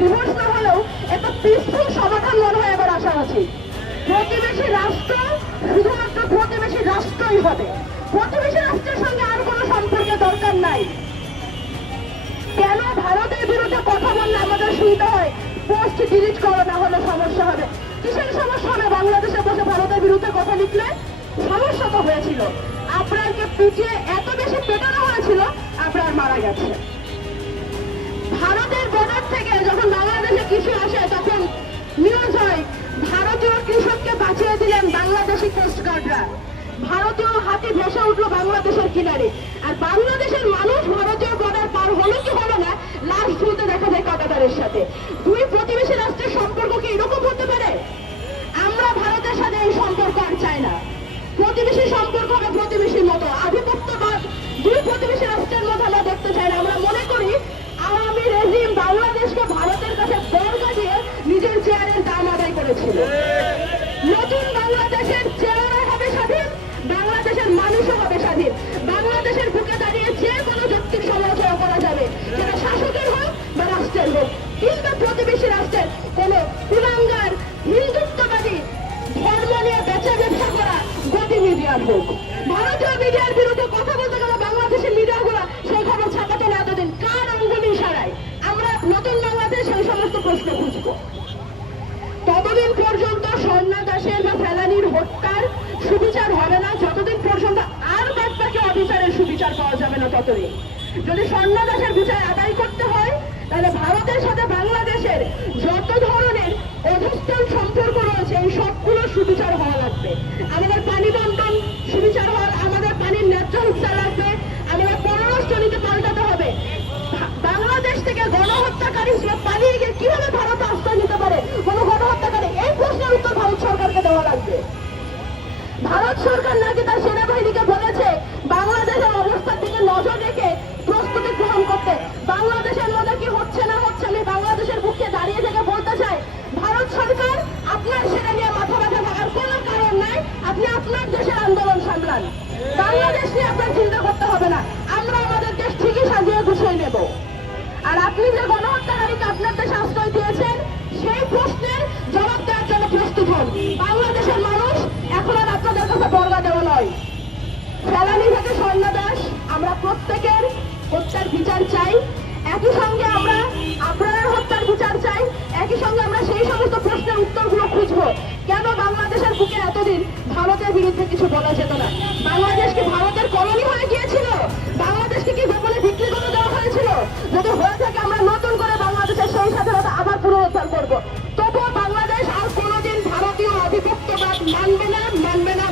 Divorce না হলেও একটা পিসফুল সমাধান মনে হয় এবার আসা উচিত। প্রতিবেশী রাষ্ট্র শুধুমাত্র প্রতিবেশী রাষ্ট্রই হবে, প্রতিবেশী রাষ্ট্রের সঙ্গে আর কোনো সম্পর্কের দরকার নাই। কেন ভারতের বিরুদ্ধে কথা বললে আমাদের শুনতে হয় পোস্ট ডিলিট করা না হলে সমস্যা হবে? কিসের সমস্যা হবে? বাংলাদেশে বসে ভারতের বিরুদ্ধে কথা লিখলে সমস্যা তো হয়েছিল। আপনাকে পিটিয়ে এত বেশি পেটানো হয়েছিল, আপনার মারা গেছে। ভারতের বর্ডার থেকে যখন বাংলাদেশে কৃষি আসে তখন নিউজ হয় ভারতীয় কৃষককে বাঁচিয়ে দিলেন বাংলাদেশি কোস্টগার্ডরা। ভারতীয় হাতি ভেসে উঠলো বাংলাদেশের কিনারে, আর বাংলাদেশের মানুষ ভারতীয় বর্ডার পার হলো কি হলো না, লাশ ঝুলতে দেখা যায় কাঁটাতারের সাথে। দুই প্রতিবেশী রাষ্ট্রের সম্পর্ক কি এরকম হতে পারে? আমরা ভারতের সাথে এই সম্পর্ক আর চাই না। প্রতিবেশী সম্পর্ক হবে প্রতিবেশীর মতো, আধিপত্যবাদ দুই প্রতিবেশী রাষ্ট্রের মতো আমরা দেখতে চাই না। আমরা মনে করি আওয়ামী রেজিম বাংলাদেশকে ভারতের কাছে বর্গা দিয়ে নিজের চেয়ারের দাম আদায় করেছিল। নতুন বাংলাদেশের চেয়ারও হবে স্বাধীন, বাংলাদেশের মানুষও হবে স্বাধীন। বাংলাদেশের বুকে দাঁড়িয়ে যে কোনো যৌক্তিক সমালোচনা করা যাবে, সেটা শাসকের হোক বা রাষ্ট্রের হোক, কিন্তু প্রতিবেশী রাষ্ট্রের কোন কুলাঙ্গার হিন্দুত্ববাদী ধর্ম নিয়ে বেচা ব্যবসা করা গতি মিডিয়ার হোক। ভারতীয় মিডিয়ার বিরুদ্ধে কথা বলতে গেলে বাংলাদেশের মিডিয়াগুলো সেই খবর ছাপাতো না এতদিন। কার আঙ্গুলি ইশারায় আমরা নতুন বাংলাদেশ সেই সমস্ত প্রশ্ন খুঁজবো? ততদিন পর্যন্ত স্বর্ণা দাসের বা ফেলানির হত্যার সুবিচার হবে না, যতদিন পর্যন্ত আর বাদবাকি অবিচারের সুবিচার পাওয়া যাবে না ততদিন। যদি স্বর্ণা দাসের বিচার আদায় করতে হয়, তাহলে ভারতের সাথে বাংলাদেশের যত ধরনের অধস্তন সম্পর্ক রয়েছে এই সবগুলো সুবিচার হওয়া লাগবে। আমাদের পানি বন্টন সুবিচার হওয়ার, আমাদের পানির ন্যায্য হিস্সা লাগবে, আমাদের পররাষ্ট্রনীতি পাল্টাতে হবে। বাংলাদেশ থেকে গণহত্যাকারী পালিয়ে গিয়ে কিভাবে ভারত আশ্রয় নিতে পারে কোন গণহত্যাকারী, এই প্রশ্নের উত্তর ভারত সরকারকে দেওয়া লাগবে। ভারত সরকার নাকি তার সেনাবাহিনীকে বলেছে বাংলাদেশের অবস্থার দিকে নজর রেখে প্রস্তুতি গ্রহণ করতে। বাংলাদেশের মধ্যে কি হচ্ছে না হচ্ছে আমি বাংলাদেশের বুকে দাঁড়িয়ে থেকে বলতে চাই, ভারত সরকার আপনার সেনা নিয়ে মাথা ব্যথা থাকার কোন কারণ নাই। আপনি আপনার দেশের আন্দোলন সামলান, বাংলাদেশ নিয়ে আপনার চিন্তা করতে হবে না। আমরা আমাদের দেশ ঠিকই সাজিয়ে গুছিয়ে নেব। আর আপনি যে গণহত্যাকারীকে আপনার দেশে আশ্রয় দিয়েছেন সেই প্রশ্নের জবাব দেওয়ার জন্য প্রস্তুত হন। বাংলাদেশের মানুষ এখন আর আপনাদের কাছে বর্গা দেওয়া নয়। ফেলানি থেকে স্বর্ণা দাস আমরা প্রত্যেকের হত্যার বিচার চাই, একই সঙ্গে আমরা আপনার হত্যার বিচার চাই, একই সঙ্গে আমরা সেই সমস্ত প্রশ্নের উত্তরগুলো খুঁজবো। কেন বাংলাদেশের বুকে এতদিন ভারতের বিরুদ্ধে কিছু বলা যেত না? বাংলাদেশ কি ভারতের কলোনি হয়ে গিয়েছিল? বাংলাদেশকে কি গোপনে বিক্রি করে দেওয়া হয়েছিল? যদি হয়ে থাকে আমরা নতুন করে বাংলাদেশের সেই স্বাধীনতা আবার পুনরুদ্ধার করবো। তবুও বাংলাদেশ আর কোনোদিন ভারতীয় আধিপত্যবাদ মানবে না, মানবে না।